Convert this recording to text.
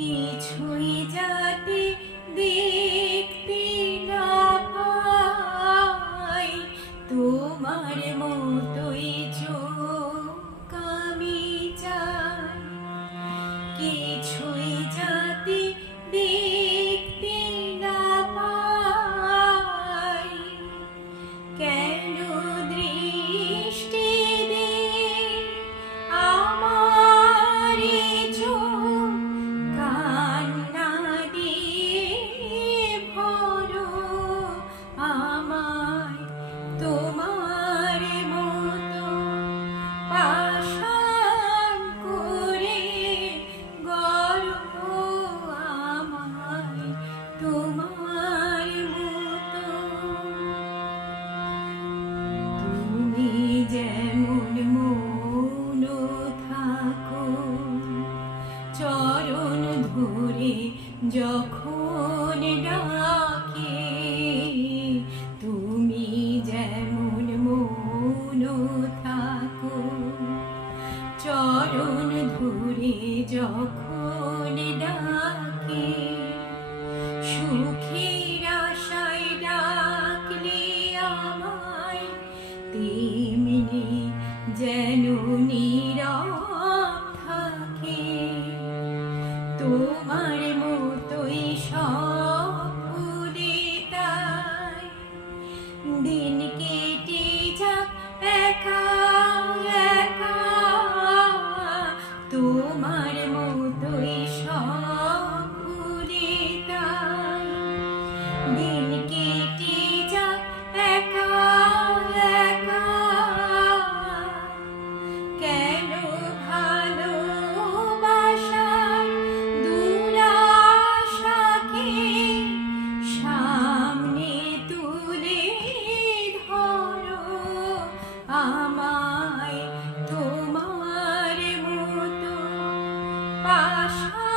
কিছুই যাতে দেখতে না পাই, তোমার মতোই চোখ আমি চাই। কিছুই যাতে দেখতে না পাই, কেন দৃষ্টি দে আমার চোখ কান্না দিয়ে ভরো আমায় তোমার মতো পাষাণ করে গড়ো আমায় তোমার মতো। তুমি যেমন মৌন থাকো চরণ ধরে যখন ডাকে, তুমি যেমন মৌন থাকো চরণ ধরে যখন ডাকে, সুখের আশায় ডাকলে আমায় তেমনি যেন নীরব থাকে, তোমার মতোই সব ভুলে তাই দিন কেটে যাক একা একা, তোমার মতোই সব ভুলে তাই দিন কেটে যাক একা একা। কেন ভালোবাসার দুরাশাকে সামনে তুলে ধরো আমায় তোমার মতো পাষাণ